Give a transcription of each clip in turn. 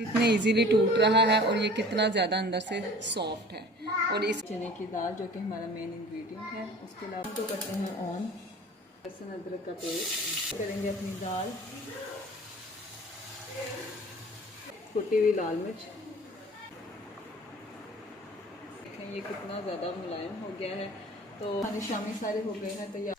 इतने इजीली टूट रहा है और ये कितना ज़्यादा अंदर से सॉफ्ट है। और इस चने की दाल जो कि हमारा मेन इंग्रेडिएंट है, उसके अलावा तो करते हैं ऑन लहसुन अदरक का पेस्ट, करेंगे अपनी दाल, कुटी हुई लाल मिर्च। देखें ये कितना ज़्यादा मुलायम हो गया है। तो हमारे शामी सारे हो गए हैं तैयार।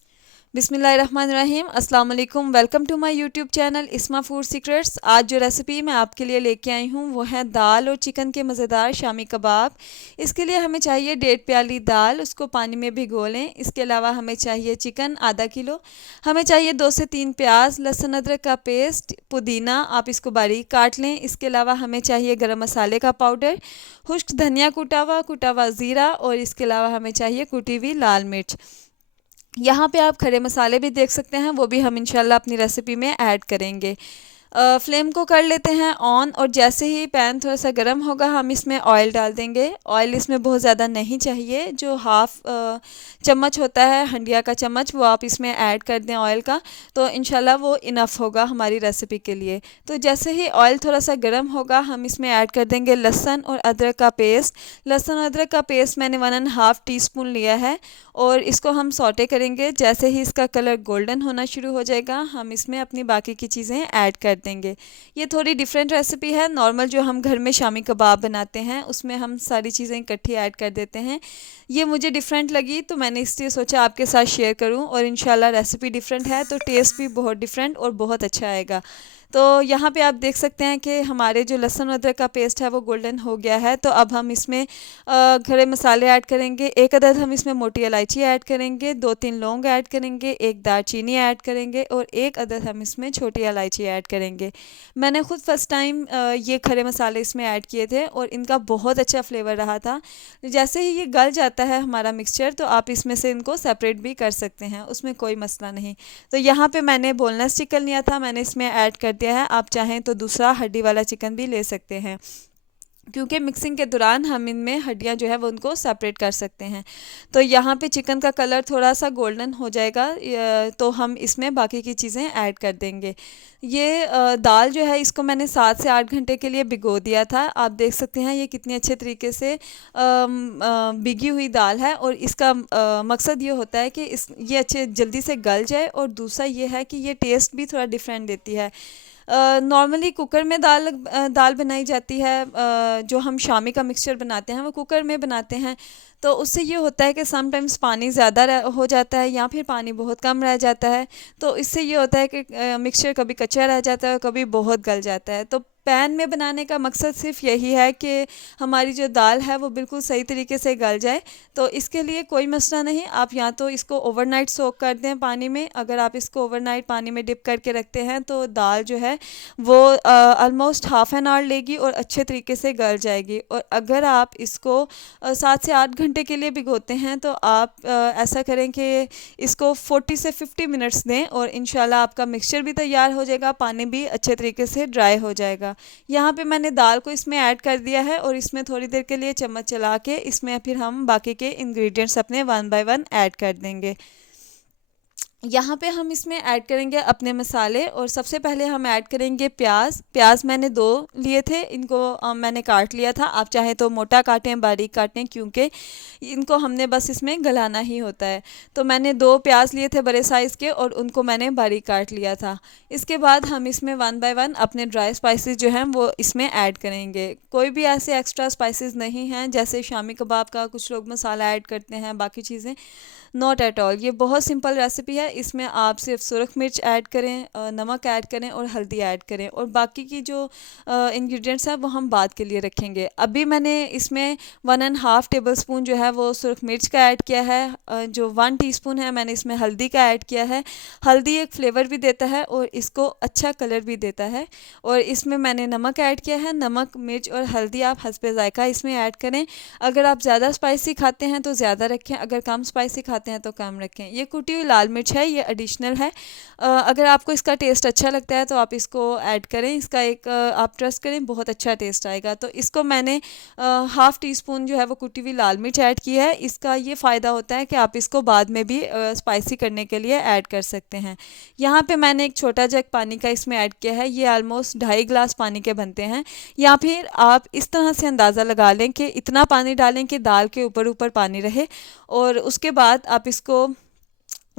बिस्मिल्लाहिर्रहमानिर्रहीम, अस्सलाम वालेकुम। Welcome to my YouTube channel Isma food secrets. आज जो रेसिपी मैं आपके लिए लेके आई हूँ वो है दाल और चिकन के मज़ेदार शामी कबाब। इसके लिए हमें चाहिए 1.5 प्याली दाल, उसको पानी में भिगो लें। इसके अलावा हमें चाहिए चिकन आधा किलो, हमें चाहिए 2 से 3 प्याज, लहसुन अदरक का पेस्ट, पुदीना आप इसको बारीक काट लें। इसके अलावा हमें चाहिए गरम मसाले का पाउडर, खुश्क धनिया कुटा हुआ ज़ीरा, और इसके अलावा हमें चाहिए कुटी हुई लाल मिर्च। यहाँ पे आप खड़े मसाले भी देख सकते हैं, वो भी हम इंशाल्लाह अपनी रेसिपी में ऐड करेंगे। फ्लेम को कर लेते हैं ऑन, और जैसे ही पैन थोड़ा सा गर्म होगा हम इसमें ऑयल डाल देंगे। ऑयल इसमें बहुत ज़्यादा नहीं चाहिए, जो हाफ़ चम्मच होता है हंडिया का चम्मच, वो आप इसमें ऐड कर दें ऑयल का, तो इंशाल्लाह वो इनफ होगा हमारी रेसिपी के लिए। तो जैसे ही ऑयल थोड़ा सा गर्म होगा हम इसमें ऐड कर देंगे लहसुन और अदरक का पेस्ट। लहसुन अदरक का पेस्ट मैंने 1½ टीस्पून लिया है, और इसको हम सौटे करेंगे। जैसे ही इसका कलर गोल्डन होना शुरू हो जाएगा हम इसमें अपनी बाकी की चीज़ें ऐड कर देंगे। ये थोड़ी डिफरेंट रेसिपी है, नॉर्मल जो हम घर में शामी कबाब बनाते हैं उसमें हम सारी चीज़ें इकट्ठी ऐड कर देते हैं। ये मुझे डिफरेंट लगी तो मैंने इसलिए सोचा आपके साथ शेयर करूं, और इंशाल्लाह रेसिपी डिफरेंट है तो टेस्ट भी बहुत डिफरेंट और बहुत अच्छा आएगा। तो यहाँ पे आप देख सकते हैं कि हमारे जो लहसुन अदरक का पेस्ट है वो गोल्डन हो गया है। तो अब हम इसमें खड़े मसाले ऐड करेंगे। 1 अदद हम इसमें मोटी इलायची ऐड करेंगे, 2-3 लौंग ऐड करेंगे, 1 दालचीनी ऐड करेंगे, और 1 अदद हम इसमें छोटी इलायची ऐड करेंगे। मैंने खुद फर्स्ट टाइम ये खड़े मसाले इसमें ऐड किए थे और इनका बहुत अच्छा फ्लेवर रहा था। जैसे ही ये गल जाता है हमारा मिक्सचर तो आप इसमें से इनको सेपरेट भी कर सकते हैं, उसमें कोई मसला नहीं। तो यहाँ पे मैंने बोनलेस चिकन लिया था, मैंने इसमें ऐड कर दिया है। आप चाहें तो दूसरा हड्डी वाला चिकन भी ले सकते हैं, क्योंकि मिक्सिंग के दौरान हम इनमें हड्डियां जो है वो उनको सेपरेट कर सकते हैं। तो यहाँ पे चिकन का कलर थोड़ा सा गोल्डन हो जाएगा तो हम इसमें बाकी की चीज़ें ऐड कर देंगे। ये दाल जो है इसको मैंने 7 से 8 घंटे के लिए भिगो दिया था। आप देख सकते हैं ये कितनी अच्छे तरीके से भिगी हुई दाल है, और इसका मकसद ये होता है कि ये अच्छे जल्दी से गल जाए, और दूसरा ये है कि ये टेस्ट भी थोड़ा डिफरेंट देती है। नॉर्मली कुकर में दाल बनाई जाती है। जो हम शामी का मिक्सचर बनाते हैं वो कुकर में बनाते हैं, तो उससे ये होता है कि समटाइम्स पानी ज़्यादा हो जाता है या फिर पानी बहुत कम रह जाता है। तो इससे ये होता है कि मिक्सचर कभी कच्चा रह जाता है और कभी बहुत गल जाता है। तो पैन में बनाने का मकसद सिर्फ यही है कि हमारी जो दाल है वो बिल्कुल सही तरीके से गल जाए। तो इसके लिए कोई मसला नहीं, आप या तो इसको ओवरनाइट सोक कर दें पानी में। अगर आप इसको ओवरनाइट पानी में डिप करके रखते हैं तो दाल जो है वो ऑलमोस्ट हाफ़ एन आवर लेगी और अच्छे तरीके से गल जाएगी। और अगर आप इसको 7 से 8 घंटे के लिए भिगोते हैं तो आप ऐसा करें कि इसको 40 से 50 मिनट्स दें, और इंशाल्लाह आपका मिक्सचर भी तैयार हो जाएगा, पानी भी अच्छे तरीके से ड्राई हो जाएगा। यहाँ पे मैंने दाल को इसमें ऐड कर दिया है, और इसमें थोड़ी देर के लिए चम्मच चला के इसमें फिर हम बाकी के इंग्रेडिएंट्स अपने 1 बाय 1 ऐड कर देंगे। यहाँ पे हम इसमें ऐड करेंगे अपने मसाले, और सबसे पहले हम ऐड करेंगे प्याज मैंने 2 लिए थे, इनको मैंने काट लिया था। आप चाहें तो मोटा काटें बारीक काटें, क्योंकि इनको हमने बस इसमें गलाना ही होता है। तो मैंने 2 प्याज लिए थे बड़े साइज़ के, और उनको मैंने बारीक काट लिया था। इसके बाद हम इसमें 1 बाय 1 अपने ड्राई स्पाइसेस जो हैं वो इसमें ऐड करेंगे। कोई भी ऐसे एक्स्ट्रा स्पाइसेस नहीं हैं, जैसे शामी कबाब का कुछ लोग मसाला ऐड करते हैं, बाकी चीज़ें नॉट एट ऑल। ये बहुत सिंपल रेसिपी है। इसमें आप सिर्फ सुरख मिर्च ऐड करें, नमक ऐड करें और हल्दी ऐड करें, और बाकी की जो इंग्रेडिएंट्स हैं वो हम बाद के लिए रखेंगे। अभी मैंने इसमें 1½ टेबल स्पून जो है वो सुरख मिर्च का ऐड किया है। जो 1 टीस्पून है मैंने इसमें हल्दी का ऐड किया है। हल्दी एक फ्लेवर भी देता है और इसको अच्छा कलर भी देता है। और इसमें मैंने नमक ऐड किया है। नमक, मिर्च और हल्दी आप हस्बे ज़ायका इसमें ऐड करें। अगर आप ज़्यादा स्पाइसी खाते हैं तो ज़्यादा रखें, अगर कम स्पाइसी खाते हैं तो कम रखें। ये कुटी हुई लाल मिर्च है, है, ये एडिशनल है। अगर आपको इसका टेस्ट अच्छा लगता है तो आप इसको ऐड करें। इसका एक आप ट्रस्ट करें, बहुत अच्छा टेस्ट आएगा। तो इसको मैंने हाफ़ टी स्पून जो है वो कुटी हुई लाल मिर्च ऐड की है। इसका ये फ़ायदा होता है कि आप इसको बाद में भी स्पाइसी करने के लिए ऐड कर सकते हैं। यहाँ पे मैंने एक छोटा जग पानी का इसमें ऐड किया है। ये ऑलमोस्ट 2.5 गिलास पानी के बनते हैं। या फिर आप इस तरह से अंदाज़ा लगा लें कि इतना पानी डालें कि दाल के ऊपर ऊपर पानी रहे, और उसके बाद आप इसको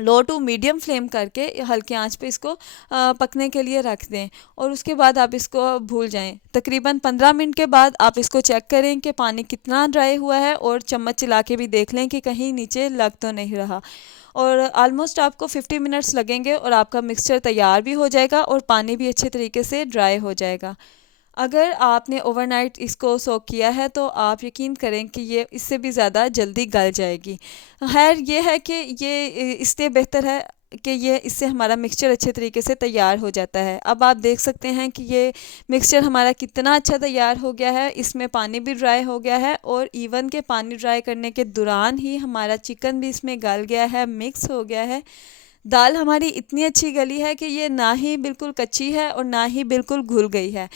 लो टू मीडियम फ्लेम करके हल्के आंच पे इसको पकने के लिए रख दें, और उसके बाद आप इसको भूल जाएं। तकरीबन 15 मिनट के बाद आप इसको चेक करें कि पानी कितना ड्राई हुआ है, और चम्मच चला के भी देख लें कि कहीं नीचे लग तो नहीं रहा। और ऑलमोस्ट आपको 50 मिनट्स लगेंगे और आपका मिक्सचर तैयार भी हो जाएगा और पानी भी अच्छे तरीके से ड्राई हो जाएगा। अगर आपने ओवरनाइट इसको सोक किया है तो आप यकीन करें कि ये इससे भी ज़्यादा जल्दी गल जाएगी। खैर ये है कि ये इसलिए बेहतर है कि ये इससे हमारा मिक्सचर अच्छे तरीके से तैयार हो जाता है। अब आप देख सकते हैं कि ये मिक्सचर हमारा कितना अच्छा तैयार हो गया है। इसमें पानी भी ड्राई हो गया है, और इवन के पानी ड्राई करने के दौरान ही हमारा चिकन भी इसमें गल गया है, मिक्स हो गया है। दाल हमारी इतनी अच्छी गली है कि ये ना ही बिल्कुल कच्ची है और ना ही बिल्कुल घुल गई है।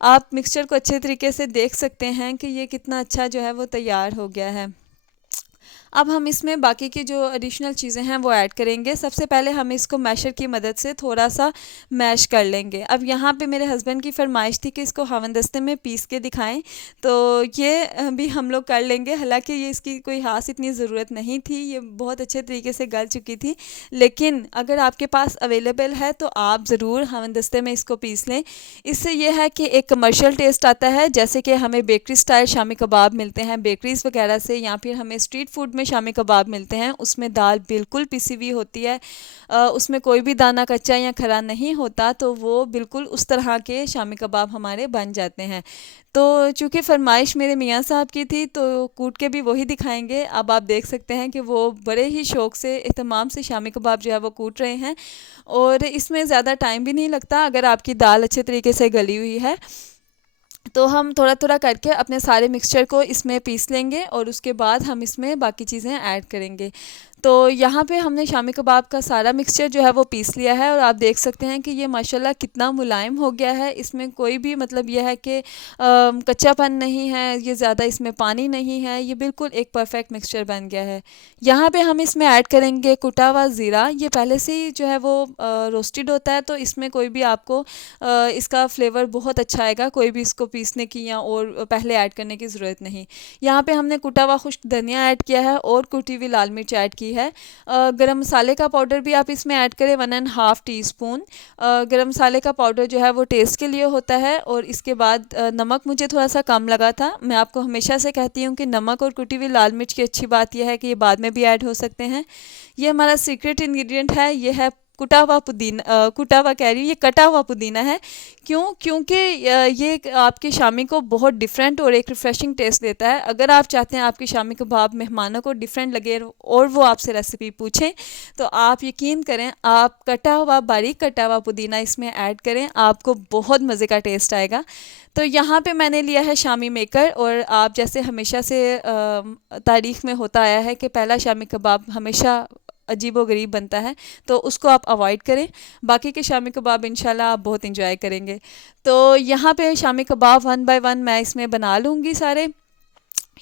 आप मिक्सचर को अच्छे तरीके से देख सकते हैं कि ये कितना अच्छा जो है वो तैयार हो गया है। अब हम इसमें बाकी की जो एडिशनल चीज़ें हैं वो ऐड करेंगे। सबसे पहले हम इसको मैशर की मदद से थोड़ा सा मैश कर लेंगे। अब यहाँ पे मेरे हस्बैंड की फरमाइश थी कि इसको हवनदस्ते में पीस के दिखाएं, तो ये भी हम लोग कर लेंगे। हालांकि ये इसकी कोई ख़ास इतनी ज़रूरत नहीं थी, ये बहुत अच्छे तरीके से गल चुकी थी। लेकिन अगर आपके पास अवेलेबल है तो आप ज़रूर हवनदस्ते में इसको पीस लें। इससे ये है कि एक कमर्शियल टेस्ट आता है, जैसे कि हमें बेकरी स्टाइल शामी कबाब मिलते हैं बेकरीज़ वगैरह से, या फिर हमें स्ट्रीट फूड में शामी कबाब मिलते हैं। उसमें दाल बिल्कुल पिसी हुई होती है, उसमें कोई भी दाना कच्चा या खरा नहीं होता, तो वो बिल्कुल उस तरह के शामी कबाब हमारे बन जाते हैं। तो चूँकि फरमाइश मेरे मियाँ साहब की थी तो कूट के भी वही दिखाएंगे। अब आप देख सकते हैं कि वो बड़े ही शौक़ से एहतमाम से शामी कबाब जो है वो कूट रहे हैं, और इसमें ज़्यादा टाइम भी नहीं लगता अगर आपकी दाल अच्छे तरीके से गली हुई है। तो हम थोड़ा थोड़ा करके अपने सारे मिक्सचर को इसमें पीस लेंगे, और उसके बाद हम इसमें बाकी चीज़ें ऐड करेंगे। तो यहाँ पे हमने शामी कबाब का सारा मिक्सचर जो है वो पीस लिया है, और आप देख सकते हैं कि ये माशाल्लाह कितना मुलायम हो गया है। इसमें कोई भी मतलब यह है कि कच्चापन नहीं है, ये ज़्यादा इसमें पानी नहीं है, ये बिल्कुल एक परफेक्ट मिक्सचर बन गया है। यहाँ पे हम इसमें ऐड करेंगे कुटा हुआ ज़ीरा। ये पहले से ही जो है वो रोस्टेड होता है, तो इसमें कोई भी आपको इसका फ्लेवर बहुत अच्छा आएगा। कोई भी इसको पीसने की या और पहले ऐड करने की ज़रूरत नहीं। यहाँ पे हमने कुटा हुआ खुश्क धनिया ऐड किया है और कुटी हुई लाल मिर्च ऐड की है। गरम मसाले का पाउडर भी आप इसमें ऐड करें 1.5 टीस्पून। गरम मसाले का पाउडर जो है वो टेस्ट के लिए होता है। और इसके बाद नमक मुझे थोड़ा सा कम लगा था। मैं आपको हमेशा से कहती हूँ कि नमक और कुटी हुई लाल मिर्च की अच्छी बात यह है कि ये बाद में भी ऐड हो सकते हैं। ये हमारा सीक्रेट इंग्रेडिएंट है, ये है कुटा हुआ पुदीना, कुटा हुआ कह रही हूँ, ये कटा हुआ पुदीना है। क्यों? क्योंकि ये आपके शामी को बहुत डिफरेंट और एक रिफ़्रेशिंग टेस्ट देता है। अगर आप चाहते हैं आपकी शामी कबाब मेहमानों को डिफरेंट लगे और वो आपसे रेसिपी पूछें, तो आप यकीन करें, आप कटा हुआ बारीक कटा हुआ पुदीना इसमें ऐड करें, आपको बहुत मज़े का टेस्ट आएगा। तो यहाँ पे मैंने लिया है शामी मेकर, और आप जैसे हमेशा से तारीख़ में होता आया है कि पहला शामी कबाब हमेशा अजीबो गरीब बनता है, तो उसको आप अवॉइड करें। बाकी के शामी कबाब इंशाल्लाह आप बहुत इंजॉय करेंगे। तो यहाँ पे शामी कबाब 1 बाय 1 मैं इसमें बना लूँगी सारे।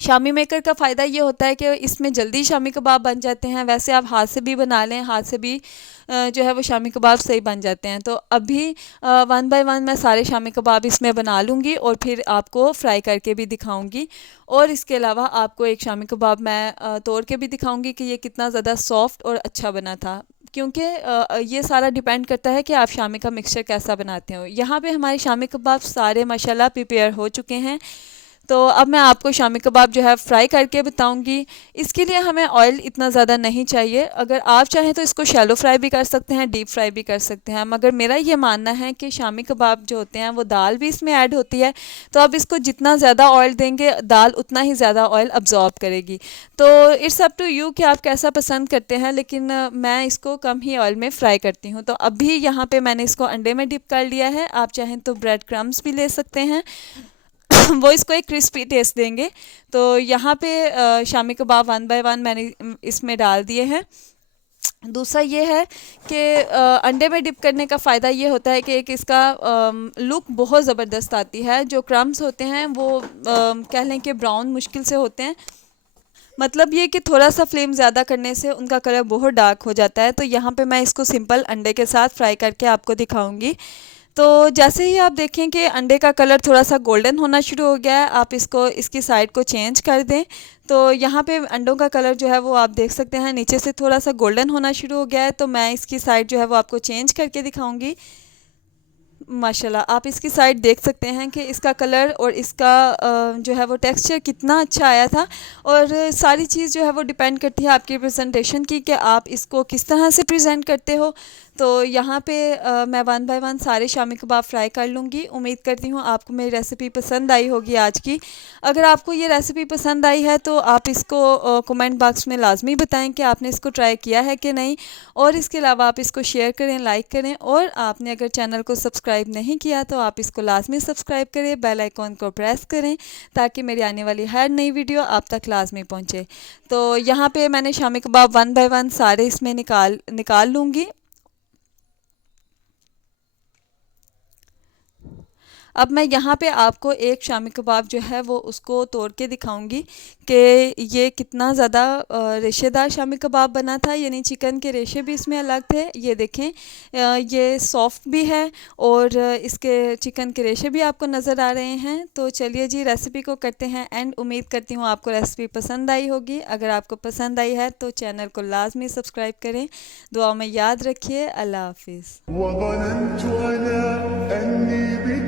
शामी मेकर का फ़ायदा ये होता है कि इसमें जल्दी शामी कबाब बन जाते हैं। वैसे आप हाथ से भी बना लें, हाथ से भी जो है वो शामी कबाब सही बन जाते हैं। तो अभी 1 बाय 1 मैं सारे शामी कबाब इसमें बना लूँगी और फिर आपको फ्राई करके भी दिखाऊँगी। और इसके अलावा आपको एक शामी कबाब मैं तोड़ के भी दिखाऊँगी कि ये कितना ज़्यादा सॉफ्ट और अच्छा बना था। क्योंकि ये सारा डिपेंड करता है कि आप शामी का मिक्सचर कैसा बनाते हो। यहाँ पे हमारे शामी कबाब सारे माशाल्लाह प्रिपेयर हो चुके हैं। तो अब मैं आपको शामी कबाब जो है फ्राई करके बताऊंगी। इसके लिए हमें ऑयल इतना ज़्यादा नहीं चाहिए। अगर आप चाहें तो इसको शैलो फ्राई भी कर सकते हैं, डीप फ्राई भी कर सकते हैं, मगर मेरा ये मानना है कि शामी कबाब जो होते हैं वो दाल भी इसमें ऐड होती है, तो अब इसको जितना ज़्यादा ऑयल देंगे दाल उतना ही ज़्यादा ऑयल अब्जॉर्ब करेगी। तो इट्स अप टू यू कि आप कैसा पसंद करते हैं, लेकिन मैं इसको कम ही ऑयल में फ्राई करती हूँ। तो अभी यहाँ पर मैंने इसको अंडे में डिप कर लिया है। आप चाहें तो ब्रेड क्रम्स भी ले सकते हैं वो इसको एक क्रिस्पी टेस्ट देंगे। तो यहाँ पे शामी कबाब 1 बाय 1 मैंने इसमें डाल दिए हैं। दूसरा ये है कि अंडे में डिप करने का फ़ायदा ये होता है कि एक इसका लुक बहुत ज़बरदस्त आती है। जो क्रम्स होते हैं वो कह लें कि ब्राउन मुश्किल से होते हैं, मतलब ये कि थोड़ा सा फ्लेम ज़्यादा करने से उनका कलर बहुत डार्क हो जाता है। तो यहाँ पे मैं इसको सिंपल अंडे के साथ फ्राई करके आपको दिखाऊंगी। तो जैसे ही आप देखें कि अंडे का कलर थोड़ा सा गोल्डन होना शुरू हो गया है, आप इसको इसकी साइड को चेंज कर दें। तो यहाँ पे अंडों का कलर जो है वो आप देख सकते हैं नीचे से थोड़ा सा गोल्डन होना शुरू हो गया है। तो मैं इसकी साइड जो है वो आपको चेंज करके दिखाऊंगी। माशाल्लाह आप इसकी साइड देख सकते हैं कि इसका कलर और इसका जो है वो टेक्सचर कितना अच्छा आया था। और सारी चीज़ जो है वो डिपेंड करती है आपकी प्रेजेंटेशन की, कि आप इसको किस तरह से प्रेजेंट करते हो। तो यहाँ पे मैं वन बाय वन सारे शामी कबाब फ्राई कर लूँगी। उम्मीद करती हूँ आपको मेरी रेसिपी पसंद आई होगी आज की। अगर आपको ये रेसिपी पसंद आई है तो आप इसको कमेंट बॉक्स में लाजमी बताएं कि आपने इसको ट्राई किया है कि नहीं। और इसके अलावा आप इसको शेयर करें, लाइक करें, और आपने अगर चैनल को सब्सक्राइब नहीं किया तो आप इसको लाजमी सब्सक्राइब करें, बेल आइकॉन को प्रेस करें ताकि मेरी आने वाली हर नई वीडियो आप तक लाजमी पहुँचे। तो यहाँ पे मैंने shami kebab one by one सारे इसमें निकाल लूँगी। अब मैं यहाँ पे आपको एक शामी कबाब जो है वो उसको तोड़ के दिखाऊंगी कि ये कितना ज़्यादा रेशेदार शामी कबाब बना था, यानी चिकन के रेशे भी इसमें अलग थे। ये देखें ये सॉफ्ट भी है और इसके चिकन के रेशे भी आपको नज़र आ रहे हैं। तो चलिए जी रेसिपी को करते हैं एंड। उम्मीद करती हूँ आपको रेसिपी पसंद आई होगी। अगर आपको पसंद आई है तो चैनल को लाजमी सब्सक्राइब करें। दुआ में याद रखिए। अल्लाह हाफिज़।